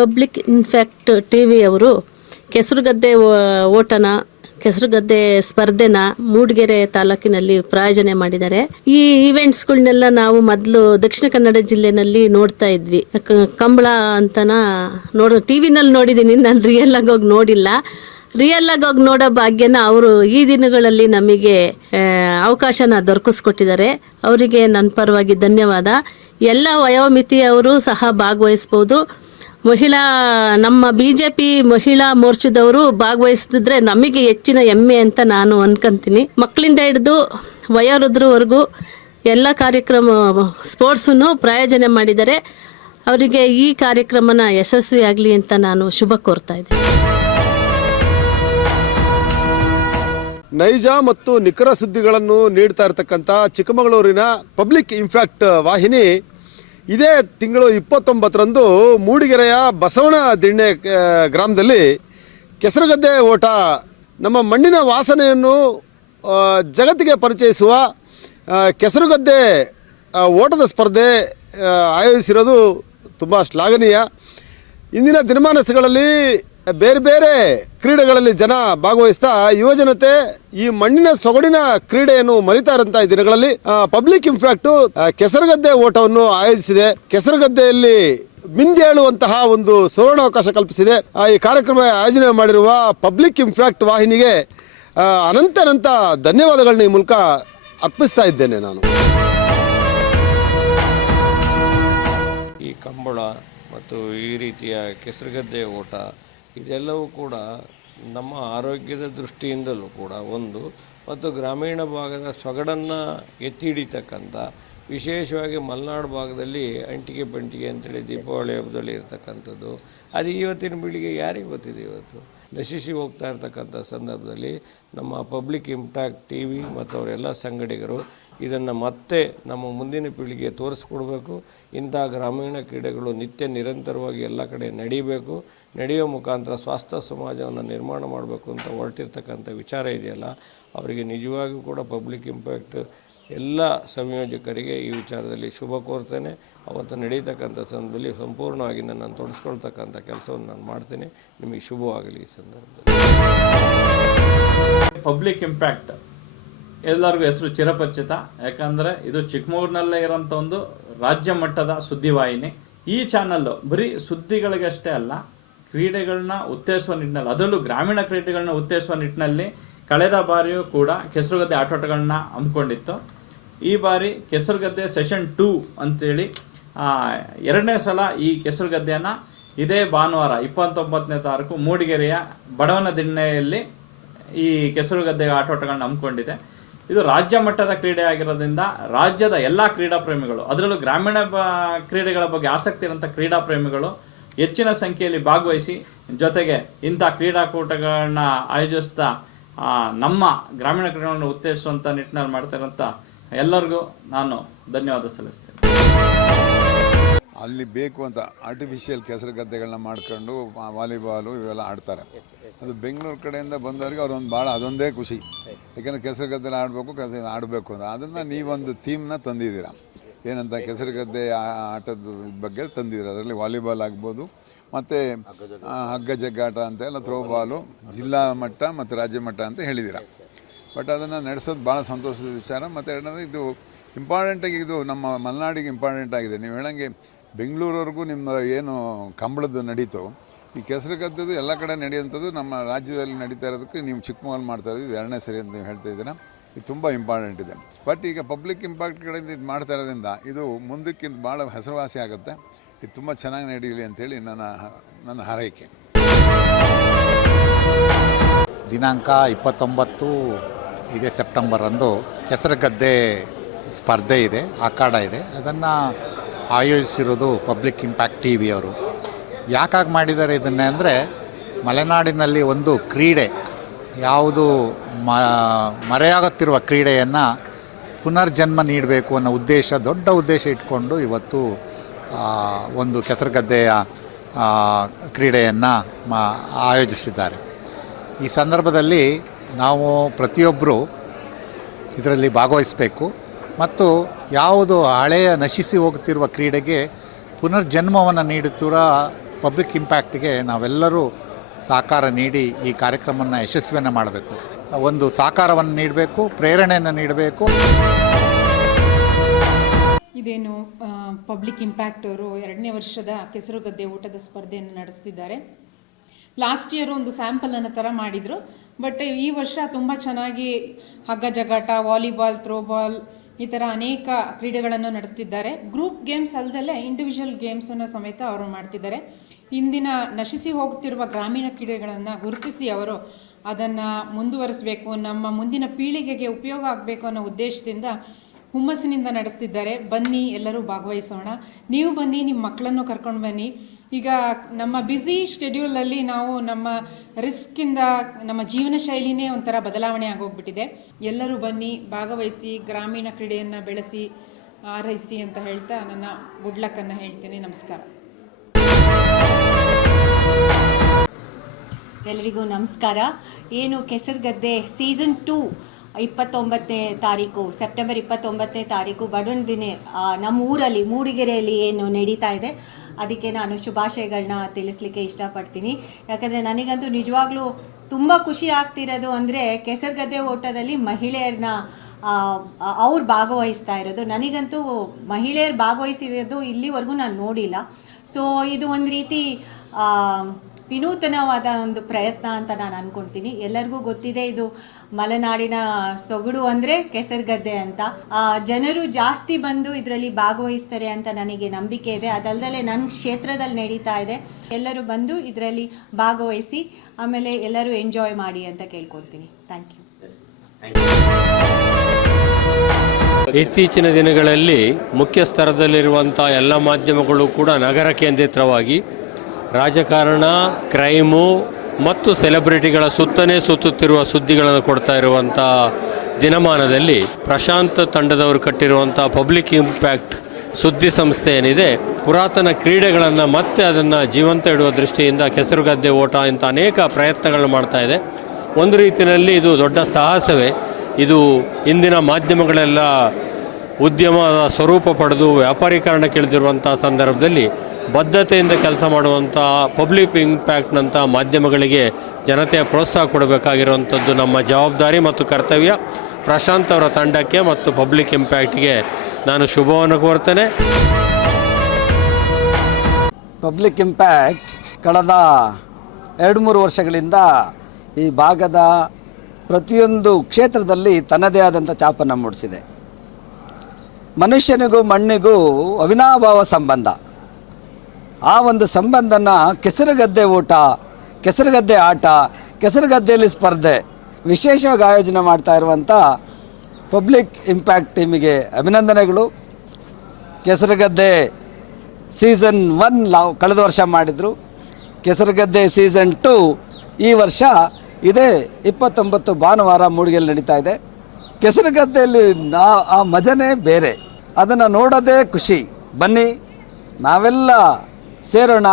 Public impact T ವಿಯವರು ಕೆಸರುಗದ್ದೆ ಓಟನ, ಕೆಸರುಗದ್ದೆ ಸ್ಪರ್ಧೆನ ಮೂಡಿಗೆರೆ ತಾಲೂಕಿನಲ್ಲಿ ಪ್ರಾಯೋಜನೆ ಮಾಡಿದ್ದಾರೆ. ಈ ಈವೆಂಟ್ಸ್ಗಳನ್ನೆಲ್ಲ ನಾವು ಮೊದಲು ದಕ್ಷಿಣ ಕನ್ನಡ ಜಿಲ್ಲೆನಲ್ಲಿ ನೋಡ್ತಾ ಇದ್ವಿ. ಕಂಬಳ ಅಂತನ ನೋಡ ಟಿ ವಿನಲ್ಲಿ ನೋಡಿದ್ದೀನಿ, ನಾನು ರಿಯಲ್ ಆಗಿ ಹೋಗಿ ನೋಡಿಲ್ಲ. ರಿಯಲ್ ಆಗಿ ಹೋಗಿ ನೋಡೋ ಭಾಗ್ಯನ ಅವರು ಈ ದಿನಗಳಲ್ಲಿ ನಮಗೆ ಅವಕಾಶನ ದೊರಕಿಸ್ಕೊಟ್ಟಿದ್ದಾರೆ. ಅವರಿಗೆ ನನ್ನ ಪರವಾಗಿ ಧನ್ಯವಾದ. ಎಲ್ಲ ವಯೋಮಿತಿಯವರು ಸಹ ಭಾಗವಹಿಸ್ಬೋದು. ಮಹಿಳಾ, ನಮ್ಮ ಬಿ ಜೆ ಪಿ ಮಹಿಳಾ ಮೋರ್ಚಾದವರು ಭಾಗವಹಿಸ್ತಿದ್ರೆ ನಮಗೆ ಹೆಚ್ಚಿನ ಹೆಮ್ಮೆ ಅಂತ ನಾನು ಅನ್ಕೊಂತೀನಿ. ಮಕ್ಕಳಿಂದ ಹಿಡಿದು ವಯೋವೃದ್ಧರವರೆಗೂ ಎಲ್ಲ ಕಾರ್ಯಕ್ರಮ, ಸ್ಪೋರ್ಟ್ಸನ್ನು ಪ್ರಾಯೋಜನೆ ಮಾಡಿದರೆ ಅವರಿಗೆ ಈ ಕಾರ್ಯಕ್ರಮನ ಯಶಸ್ವಿಯಾಗಲಿ ಅಂತ ನಾನು ಶುಭ ಕೋರ್ತಾ ಇದ್ದೀನಿ. ನೈಜ ಮತ್ತು ನಿಖರ ಸುದ್ದಿಗಳನ್ನು ನೀಡ್ತಾ ಇರತಕ್ಕಂಥ ಚಿಕ್ಕಮಗಳೂರಿನ ಪಬ್ಲಿಕ್ ಇಂಪ್ಯಾಕ್ಟ್ ವಾಹಿನಿ ಇದೇ ತಿಂಗಳು ಇಪ್ಪತ್ತೊಂಬತ್ತರಂದು ಮೂಡಿಗೆರೆಯ ಬಸವನ ದಿಣ್ಣೆ ಗ್ರಾಮದಲ್ಲಿ ಕೆಸರುಗದ್ದೆ ಓಟ. ನಮ್ಮ ಮಣ್ಣಿನ ವಾಸನೆಯನ್ನು ಜಗತ್ತಿಗೆ ಪರಿಚಯಿಸುವ ಕೆಸರುಗದ್ದೆ ಓಟದ ಸ್ಪರ್ಧೆ ಆಯೋಜಿಸಿರೋದು ತುಂಬ ಶ್ಲಾಘನೀಯ. ಇಂದಿನ ದಿನಮಾನಗಳಲ್ಲಿ ಬೇರೆ ಬೇರೆ ಕ್ರೀಡೆಗಳಲ್ಲಿ ಜನ ಭಾಗವಹಿಸ್ತಾ ಯುವಜನತೆ ಈ ಮಣ್ಣಿನ ಸೊಗಡಿನ ಕ್ರೀಡೆಯನ್ನು ಮರಿತಾ ದಿನಗಳಲ್ಲಿ ಪಬ್ಲಿಕ್ ಇಂಪ್ಯಾಕ್ಟ್ ಕೆಸರುಗದ್ದೆ ಓಟವನ್ನು ಆಯೋಜಿಸಿದೆ. ಕೆಸರುಗದ್ದೆಯಲ್ಲಿ ಮಿಂದೇಳುವಂತಹ ಒಂದು ಸುವರ್ಣಾವಕಾಶ ಕಲ್ಪಿಸಿದೆ. ಈ ಕಾರ್ಯಕ್ರಮ ಆಯೋಜನೆ ಮಾಡಿರುವ ಪಬ್ಲಿಕ್ ಇಂಪ್ಯಾಕ್ಟ್ ವಾಹಿನಿಗೆ ಅನಂತನಂತ ಅನಂತ ಅನಂತ ಧನ್ಯವಾದಗಳನ್ನ ಈ ಮೂಲಕ ಅರ್ಪಿಸ್ತಾ ಇದ್ದೇನೆ ನಾನು. ಈ ಕಂಬಳ ಮತ್ತು ಈ ರೀತಿಯ ಕೆಸರುಗದ್ದೆ ಓಟ ಇದೆಲ್ಲವೂ ಕೂಡ ನಮ್ಮ ಆರೋಗ್ಯದ ದೃಷ್ಟಿಯಿಂದಲೂ ಕೂಡ ಒಂದು ಮತ್ತು ಗ್ರಾಮೀಣ ಭಾಗದ ಸೊಗಡನ್ನು ಎತ್ತಿ ಹಿಡಿತಕ್ಕಂಥ ವಿಶೇಷವಾಗಿ ಮಲೆನಾಡು ಭಾಗದಲ್ಲಿ ಅಂಟಿಗೆ ಪಂಟಿಗೆ ಅಂತೇಳಿ ದೀಪಾವಳಿ ಹಬ್ಬದಲ್ಲಿ ಇರತಕ್ಕಂಥದ್ದು, ಅದು ಇವತ್ತಿನ ಪೀಳಿಗೆ ಯಾರಿಗೆ ಗೊತ್ತಿದೆ ಇವತ್ತು? ನಶಿಸಿ ಹೋಗ್ತಾ ಇರ್ತಕ್ಕಂಥ ಸಂದರ್ಭದಲ್ಲಿ ನಮ್ಮ ಪಬ್ಲಿಕ್ ಇಂಪ್ಯಾಕ್ಟ್ ಟಿ ವಿ ಮತ್ತು ಅವರೆಲ್ಲ ಸಂಗಡಿಗರು ಇದನ್ನು ಮತ್ತೆ ನಮ್ಮ ಮುಂದಿನ ಪೀಳಿಗೆ ತೋರಿಸ್ಕೊಡ್ಬೇಕು. ಇಂಥ ಗ್ರಾಮೀಣ ಕ್ರೀಡೆಗಳು ನಿತ್ಯ ನಿರಂತರವಾಗಿ ಎಲ್ಲ ಕಡೆ ನಡೀಬೇಕು. ನಡೆಯೋ ಮುಖಾಂತರ ಸ್ವಾಸ್ಥ್ಯ ಸಮಾಜವನ್ನು ನಿರ್ಮಾಣ ಮಾಡಬೇಕು ಅಂತ ಹೊರಟಿರ್ತಕ್ಕಂಥ ವಿಚಾರ ಇದೆಯಲ್ಲ, ಅವರಿಗೆ ನಿಜವಾಗಿಯೂ ಕೂಡ ಪಬ್ಲಿಕ್ ಇಂಪ್ಯಾಕ್ಟ್ ಎಲ್ಲ ಸಂಯೋಜಕರಿಗೆ ಈ ವಿಚಾರದಲ್ಲಿ ಶುಭ ಕೋರ್ತೇನೆ. ಅವತ್ತು ನಡೀತಕ್ಕಂಥ ಸಂದರ್ಭದಲ್ಲಿ ಸಂಪೂರ್ಣವಾಗಿ ನನ್ನನ್ನು ತೊಡಸ್ಕೊಳ್ತಕ್ಕಂಥ ಕೆಲಸವನ್ನು ನಾನು ಮಾಡ್ತೀನಿ. ನಿಮಗೆ ಶುಭವಾಗಲಿ ಈ ಸಂದರ್ಭದಲ್ಲಿ. ಪಬ್ಲಿಕ್ ಇಂಪ್ಯಾಕ್ಟ್ ಎಲ್ಲರಿಗೂ ಹೆಸರು ಚಿರಪರಿಚಿತ. ಯಾಕಂದರೆ ಇದು ಚಿಕ್ಕಮಗಳೂರಿನಲ್ಲೇ ಇರೋಂಥ ಒಂದು ರಾಜ್ಯ ಮಟ್ಟದ ಸುದ್ದಿವಾಹಿನಿ. ಈ ಚಾನಲ್ಲು ಬರೀ ಸುದ್ದಿಗಳಿಗಷ್ಟೇ ಅಲ್ಲ ಕ್ರೀಡೆಗಳನ್ನ ಉತ್ತೇಜಿಸುವ ನಿಟ್ಟಿನಲ್ಲಿ, ಅದರಲ್ಲೂ ಗ್ರಾಮೀಣ ಕ್ರೀಡೆಗಳನ್ನ ಉತ್ತೇಜಿಸುವ ನಿಟ್ಟಿನಲ್ಲಿ ಕಳೆದ ಬಾರಿಯೂ ಕೂಡ ಕೆಸರುಗದ್ದೆ ಆಟೋಟಗಳನ್ನ ಹಮ್ಮಿಕೊಂಡಿತ್ತು. ಈ ಬಾರಿ ಕೆಸರುಗದ್ದೆ ಸೆಷನ್ ಟೂ ಅಂತೇಳಿ ಎರಡನೇ ಸಲ ಈ ಕೆಸರುಗದ್ದೆಯನ್ನು ಇದೇ ಭಾನುವಾರ ಇಪ್ಪತ್ತೊಂಬತ್ತನೇ ತಾರೀಕು ಮೂಡಿಗೆರೆಯ ಬಡವನ ದಿಣ್ಣೆಯಲ್ಲಿ ಈ ಕೆಸರುಗದ್ದೆ ಆಟೋಟಗಳನ್ನ ಹಮ್ಮಿಕೊಂಡಿದೆ. ಇದು ರಾಜ್ಯ ಮಟ್ಟದ ಕ್ರೀಡೆ ಆಗಿರೋದ್ರಿಂದ ರಾಜ್ಯದ ಎಲ್ಲ ಕ್ರೀಡಾಪ್ರೇಮಿಗಳು ಅದರಲ್ಲೂ ಗ್ರಾಮೀಣ ಕ್ರೀಡೆಗಳ ಬಗ್ಗೆ ಆಸಕ್ತಿ ಇರುವಂಥ ಕ್ರೀಡಾ ಪ್ರೇಮಿಗಳು ಹೆಚ್ಚಿನ ಸಂಖ್ಯೆಯಲ್ಲಿ ಭಾಗವಹಿಸಿ ಜೊತೆಗೆ ಇಂಥ ಕ್ರೀಡಾಕೂಟಗಳನ್ನ ಆಯೋಜಿಸ್ತಾ ನಮ್ಮ ಗ್ರಾಮೀಣ ಕ್ರೀಡೆಗಳನ್ನು ಉತ್ತೇಜಿಸುವಂಥ ನಿಟ್ಟಿನಲ್ಲಿ ಮಾಡ್ತಾರಂತ ಎಲ್ಲರಿಗೂ ನಾನು ಧನ್ಯವಾದ ಸಲ್ಲಿಸ್ತೇನೆ. ಅಲ್ಲಿ ಬೇಕು ಅಂತ ಆರ್ಟಿಫಿಷಿಯಲ್ ಕೆಸರು ಗದ್ದೆಗಳನ್ನ ಮಾಡ್ಕೊಂಡು ವಾಲಿಬಾಲು ಇವೆಲ್ಲ ಆಡ್ತಾರೆ. ಅದು ಬೆಂಗಳೂರು ಕಡೆಯಿಂದ ಬಂದವರಿಗೆ ಅವ್ರೊಂದು ಭಾಳ ಅದೊಂದೇ ಖುಷಿ. ಯಾಕಂದರೆ ಕೆಸರು ಗದ್ದೆಲ್ಲ ಆಡಬೇಕು ಕೆಸ ಆಡಬೇಕು ಅಂತ. ಅದನ್ನು ನೀವೊಂದು ಥೀಮ್ನ ತಂದಿದ್ದೀರ. ಏನಂತ ಕೆಸರು ಗದ್ದೆ ಆಟದ ಬಗ್ಗೆ ತಂದಿದ್ರು ಅದರಲ್ಲಿ ವಾಲಿಬಾಲ್ ಆಗ್ಬೋದು ಮತ್ತು ಹಗ್ಗ ಜಗ್ಗಾಟ ಅಂತ ಎಲ್ಲ ಥ್ರೋಬಾಲು ಜಿಲ್ಲಾ ಮಟ್ಟ ಮತ್ತು ರಾಜ್ಯ ಮಟ್ಟ ಅಂತ ಹೇಳಿದ್ದೀರ. ಬಟ್ ಅದನ್ನು ನಡೆಸೋದು ಭಾಳ ಸಂತೋಷದ ವಿಚಾರ. ಮತ್ತು ಎರಡನೇದು ಇದು ಇಂಪಾರ್ಟೆಂಟಾಗಿ ಇದು ನಮ್ಮ ಮಲೆನಾಡಿಗೆ ಇಂಪಾರ್ಟೆಂಟ್ ಆಗಿದೆ. ನೀವು ಹೇಳಂಗೆ ಬೆಂಗಳೂರವರೆಗೂ ನಿಮ್ಮ ಏನು ಕಂಬಳದ್ದು ನಡೀತು. ಈ ಕೆಸರು ಗದ್ದೆದು ಎಲ್ಲ ಕಡೆ ನಡೆಯುವಂಥದ್ದು ನಮ್ಮ ರಾಜ್ಯದಲ್ಲಿ ನಡೀತಾ ಇರೋದಕ್ಕೆ ನೀವು ಚಿಕ್ಕಮಗಳೂರು ಮಾಡ್ತಾ ಇರೋದು ಇದು ಎರಡನೇ ಸರಿ ಅಂತ ನೀವು ಹೇಳ್ತಾ ಇದ್ದೀರಾ. ಇದು ತುಂಬ ಇಂಪಾರ್ಟೆಂಟ್ ಇದೆ. ಬಟ್ ಈಗ ಪಬ್ಲಿಕ್ ಇಂಪ್ಯಾಕ್ಟ್ ಕಡೆಯಿಂದ ಇದು ಮಾಡ್ತಾ ಇರೋದ್ರಿಂದ ಇದು ಮುಂದಕ್ಕಿಂತ ಭಾಳ ಹೆಸರುವಾಸಿ ಆಗುತ್ತೆ. ಇದು ತುಂಬ ಚೆನ್ನಾಗಿ ನಡೀಲಿ ಅಂತೇಳಿ ನನ್ನ ನನ್ನ ಹಾರೈಕೆ. ದಿನಾಂಕ ಇಪ್ಪತ್ತೊಂಬತ್ತು, ಇದೇ ಸೆಪ್ಟೆಂಬರಂದು ಕೆಸರುಗದ್ದೆ ಸ್ಪರ್ಧೆ ಇದೆ, ಅಖಾಡ ಇದೆ. ಅದನ್ನು ಆಯೋಜಿಸಿರೋದು ಪಬ್ಲಿಕ್ ಇಂಪ್ಯಾಕ್ಟ್ ಟಿ ವಿಯವರು ಯಾಕಾಗಿ ಮಾಡಿದ್ದಾರೆ ಇದನ್ನೇ ಅಂದರೆ ಮಲೆನಾಡಿನಲ್ಲಿ ಒಂದು ಕ್ರೀಡೆ ಯಾವುದು ಮ, ಮರೆಯಾಗುತ್ತಿರುವ ಕ್ರೀಡೆಯನ್ನು ಪುನರ್ಜನ್ಮ ನೀಡಬೇಕು ಅನ್ನೋ ಉದ್ದೇಶ, ದೊಡ್ಡ ಉದ್ದೇಶ ಇಟ್ಕೊಂಡು ಇವತ್ತು ಒಂದು ಕೆಸರುಗದ್ದೆಯ ಕ್ರೀಡೆಯನ್ನು ಮ, ಆಯೋಜಿಸಿದ್ದಾರೆ. ಈ ಸಂದರ್ಭದಲ್ಲಿ ನಾವು ಪ್ರತಿಯೊಬ್ಬರು ಇದರಲ್ಲಿ ಭಾಗವಹಿಸಬೇಕು. ಮತ್ತು ಯಾವುದು ಹಳೆಯ ನಶಿಸಿ ಹೋಗುತ್ತಿರುವ ಕ್ರೀಡೆಗೆ ಪುನರ್ಜನ್ಮವನ್ನು ನೀಡುತ್ತಿರುವ ಪಬ್ಲಿಕ್ ಇಂಪ್ಯಾಕ್ಟ್ಗೆ ನಾವೆಲ್ಲರೂ ಸಹಕಾರ ನೀಡಿ ಈ ಕಾರ್ಯಕ್ರಮವನ್ನು ಯಶಸ್ವಿಯನ್ನು ಮಾಡಬೇಕು. ಒಂದು ಸಹಕಾರವನ್ನು ನೀಡಬೇಕು, ಪ್ರೇರಣೆಯನ್ನು ನೀಡಬೇಕು. ಇದೇನು ಪಬ್ಲಿಕ್ ಇಂಪ್ಯಾಕ್ಟ್ ಅವರು ಎರಡನೇ ವರ್ಷದ ಕೆಸರುಗದ್ದೆ ಊಟದ ಸ್ಪರ್ಧೆಯನ್ನು ನಡೆಸ್ತಿದ್ದಾರೆ. ಲಾಸ್ಟ್ ಇಯರ್ ಒಂದು ಸ್ಯಾಂಪಲನ್ನು ಥರ ಮಾಡಿದರು ಬಟ್ ಈ ವರ್ಷ ತುಂಬ ಚೆನ್ನಾಗಿ ಹಗ್ಗ ಜಗಾಟ ವಾಲಿಬಾಲ್ ಥ್ರೋಬಾಲ್ ಈ ಥರ ಅನೇಕ ಕ್ರೀಡೆಗಳನ್ನು ನಡೆಸ್ತಿದ್ದಾರೆ. ಗ್ರೂಪ್ ಗೇಮ್ಸ್ ಅಲ್ಲದಲ್ಲೇ ಇಂಡಿವಿಜುವಲ್ ಗೇಮ್ಸನ್ನು ಸಮೇತ ಅವರು ಮಾಡ್ತಿದ್ದಾರೆ. ಇಂದಿನ ನಶಿಸಿ ಹೋಗುತ್ತಿರುವ ಗ್ರಾಮೀಣ ಕ್ರೀಡೆಗಳನ್ನು ಗುರುತಿಸಿ ಅವರು ಅದನ್ನು ಮುಂದುವರಿಸಬೇಕು, ನಮ್ಮ ಮುಂದಿನ ಪೀಳಿಗೆಗೆ ಉಪಯೋಗ ಆಗಬೇಕು ಅನ್ನೋ ಉದ್ದೇಶದಿಂದ ಹುಮ್ಮಸ್ಸಿನಿಂದ ನಡೆಸ್ತಿದ್ದಾರೆ. ಬನ್ನಿ, ಎಲ್ಲರೂ ಭಾಗವಹಿಸೋಣ. ನೀವು ಬನ್ನಿ, ನಿಮ್ಮ ಮಕ್ಕಳನ್ನು ಕರ್ಕೊಂಡು ಬನ್ನಿ. ಈಗ ನಮ್ಮ ಬ್ಯುಸಿ ಶೆಡ್ಯೂಲಲ್ಲಿ ನಾವು ನಮ್ಮ ರಿಸ್ಕಿಂದ ನಮ್ಮ ಜೀವನ ಶೈಲಿನೇ ಒಂಥರ ಬದಲಾವಣೆ ಆಗೋಗ್ಬಿಟ್ಟಿದೆ. ಎಲ್ಲರೂ ಬನ್ನಿ, ಭಾಗವಹಿಸಿ, ಗ್ರಾಮೀಣ ಕ್ರೀಡೆಯನ್ನು ಬೆಳೆಸಿ ಆರೈಸಿ ಅಂತ ಹೇಳ್ತಾ ನನ್ನ ಗುಡ್ ಲಕ್ಕನ್ನು ಹೇಳ್ತೀನಿ. ನಮಸ್ಕಾರ. ಎಲ್ಲರಿಗೂ ನಮಸ್ಕಾರ. ಏನು ಕೆಸರುಗದ್ದೆ ಸೀಸನ್ ಟೂ ಇಪ್ಪತ್ತೊಂಬತ್ತನೇ ತಾರೀಕು ಸೆಪ್ಟೆಂಬರ್ ಇಪ್ಪತ್ತೊಂಬತ್ತನೇ ತಾರೀಕು ಬಡವನ ದಿನ ನಮ್ಮ ಊರಲ್ಲಿ, ಮೂಡಿಗೆರೆಯಲ್ಲಿ ಏನು ನಡೀತಾ ಇದೆ, ಅದಕ್ಕೆ ನಾನು ಶುಭಾಶಯಗಳನ್ನ ತಿಳಿಸ್ಲಿಕ್ಕೆ ಇಷ್ಟಪಡ್ತೀನಿ. ಯಾಕಂದರೆ ನನಗಂತೂ ನಿಜವಾಗ್ಲೂ ತುಂಬ ಖುಷಿ ಆಗ್ತಿರೋದು ಅಂದರೆ ಕೆಸರುಗದ್ದೆ ಓಟದಲ್ಲಿ ಮಹಿಳೆಯರನ್ನ ಅವ್ರು ಭಾಗವಹಿಸ್ತಾ ಇರೋದು. ನನಗಂತೂ ಮಹಿಳೆಯರು ಭಾಗವಹಿಸಿರೋದು ಇಲ್ಲಿವರೆಗೂ ನಾನು ನೋಡಿಲ್ಲ. ಸೊ ಇದು ಒಂದು ರೀತಿ ವಿನೂತನವಾದ ಒಂದು ಪ್ರಯತ್ನ ಅಂತ ನಾನು ಅಂದ್ಕೊಳ್ತೀನಿ ಎಲ್ಲರಿಗೂ ಗೊತ್ತಿದೆ ಇದು ಮಲೆನಾಡಿನ ಸೊಗಡು ಅಂದರೆ ಕೆಸರುಗದ್ದೆ ಅಂತ. ಜನರು ಜಾಸ್ತಿ ಬಂದು ಇದರಲ್ಲಿ ಭಾಗವಹಿಸ್ತಾರೆ ಅಂತ ನನಗೆ ನಂಬಿಕೆ ಇದೆ. ಅದಲ್ಲದೆ ನನ್ನ ಕ್ಷೇತ್ರದಲ್ಲಿ ನಡೀತಾ ಇದೆ. ಎಲ್ಲರೂ ಬಂದು ಇದರಲ್ಲಿ ಭಾಗವಹಿಸಿ, ಆಮೇಲೆ ಎಲ್ಲರೂ ಎಂಜಾಯ್ ಮಾಡಿ ಅಂತ ಕೇಳ್ಕೊಳ್ತೀನಿ. Thank you. ಇತ್ತೀಚಿನ ದಿನಗಳಲ್ಲಿ ಮುಖ್ಯ ಸ್ತರದಲ್ಲಿರುವಂಥ ಎಲ್ಲ ಮಾಧ್ಯಮಗಳು ಕೂಡ ನಗರ ಕೇಂದ್ರಿತವಾಗಿ ರಾಜಕಾರಣ, ಕ್ರೈಮು ಮತ್ತು ಸೆಲೆಬ್ರಿಟಿಗಳ ಸುತ್ತನೇ ಸುತ್ತುತ್ತಿರುವ ಸುದ್ದಿಗಳನ್ನು ಕೊಡ್ತಾ ಇರುವಂಥ ದಿನಮಾನದಲ್ಲಿ ಪ್ರಶಾಂತ್ ತಂಡದವರು ಕಟ್ಟಿರುವಂಥ ಪಬ್ಲಿಕ್ ಇಂಪ್ಯಾಕ್ಟ್ ಸುದ್ದಿ ಸಂಸ್ಥೆ ಏನಿದೆ, ಪುರಾತನ ಕ್ರೀಡೆಗಳನ್ನು ಮತ್ತೆ ಅದನ್ನು ಜೀವಂತ ಇಡುವ ದೃಷ್ಟಿಯಿಂದ ಕೆಸರುಗದ್ದೆ ಓಟ ಇಂಥ ಅನೇಕ ಪ್ರಯತ್ನಗಳನ್ನು ಮಾಡ್ತಾ ಇದೆ. ಒಂದು ರೀತಿಯಲ್ಲಿ ಇದು ದೊಡ್ಡ ಸಾಹಸವೇ. ಇದು ಇಂದಿನ ಮಾಧ್ಯಮಗಳೆಲ್ಲ ಉದ್ಯಮದ ಸ್ವರೂಪ ಪಡೆದು ವ್ಯಾಪಾರೀಕರಣಕ್ಕೆ ಇಳಿದಿರುವಂಥ ಸಂದರ್ಭದಲ್ಲಿ ಬದ್ಧತೆಯಿಂದ ಕೆಲಸ ಮಾಡುವಂಥ ಪಬ್ಲಿಕ್ ಇಂಪ್ಯಾಕ್ಟ್ನಂಥ ಮಾಧ್ಯಮಗಳಿಗೆ ಜನತೆಯ ಪ್ರೋತ್ಸಾಹ ಕೊಡಬೇಕಾಗಿರುವಂಥದ್ದು ನಮ್ಮ ಜವಾಬ್ದಾರಿ ಮತ್ತು ಕರ್ತವ್ಯ. ಪ್ರಶಾಂತ್ ಅವರ ತಂಡಕ್ಕೆ ಮತ್ತು ಪಬ್ಲಿಕ್ ಇಂಪ್ಯಾಕ್ಟ್ಗೆ ನಾನು ಶುಭವನ್ನು ಕೋರ್ತೇನೆ. ಪಬ್ಲಿಕ್ ಇಂಪ್ಯಾಕ್ಟ್ ಕಳೆದ ಎರಡು ಮೂರು ವರ್ಷಗಳಿಂದ ಈ ಭಾಗದ ಪ್ರತಿಯೊಂದು ಕ್ಷೇತ್ರದಲ್ಲಿ ತನ್ನದೇ ಆದಂಥ ಛಾಪನ್ನು ಮೂಡಿಸಿದೆ. ಮನುಷ್ಯನಿಗೂ ಮಣ್ಣಿಗೂ ಅವಿನಾಭಾವ ಸಂಬಂಧ. ಆ ಒಂದು ಸಂಬಂಧನ ಕೆಸರುಗದ್ದೆ ಊಟ, ಕೆಸರುಗದ್ದೆ ಆಟ, ಕೆಸರುಗದ್ದೆಯಲ್ಲಿ ಸ್ಪರ್ಧೆ ವಿಶೇಷವಾಗಿ ಆಯೋಜನೆ ಮಾಡ್ತಾ ಇರುವಂಥ ಪಬ್ಲಿಕ್ ಇಂಪ್ಯಾಕ್ಟ್ ಟೀಮಿಗೆ ಅಭಿನಂದನೆಗಳು. ಕೆಸರುಗದ್ದೆ ಸೀಸನ್ ಒನ್ ಲಾವ್ ಕಳೆದ ವರ್ಷ ಮಾಡಿದರು. ಕೆಸರುಗದ್ದೆ ಸೀಸನ್ ಟು ಈ ವರ್ಷ ಇದೇ ಇಪ್ಪತ್ತೊಂಬತ್ತು ಭಾನುವಾರ ಮೂಡಿಗೆಯಲ್ಲಿ ನಡೀತಾ ಇದೆ. ಕೆಸರುಗದ್ದೆಯಲ್ಲಿ ಆ ಮಜನೇ ಬೇರೆ. ಅದನ್ನು ನೋಡೋದೇ ಖುಷಿ. ಬನ್ನಿ ನಾವೆಲ್ಲ ಸೇರೋಣ.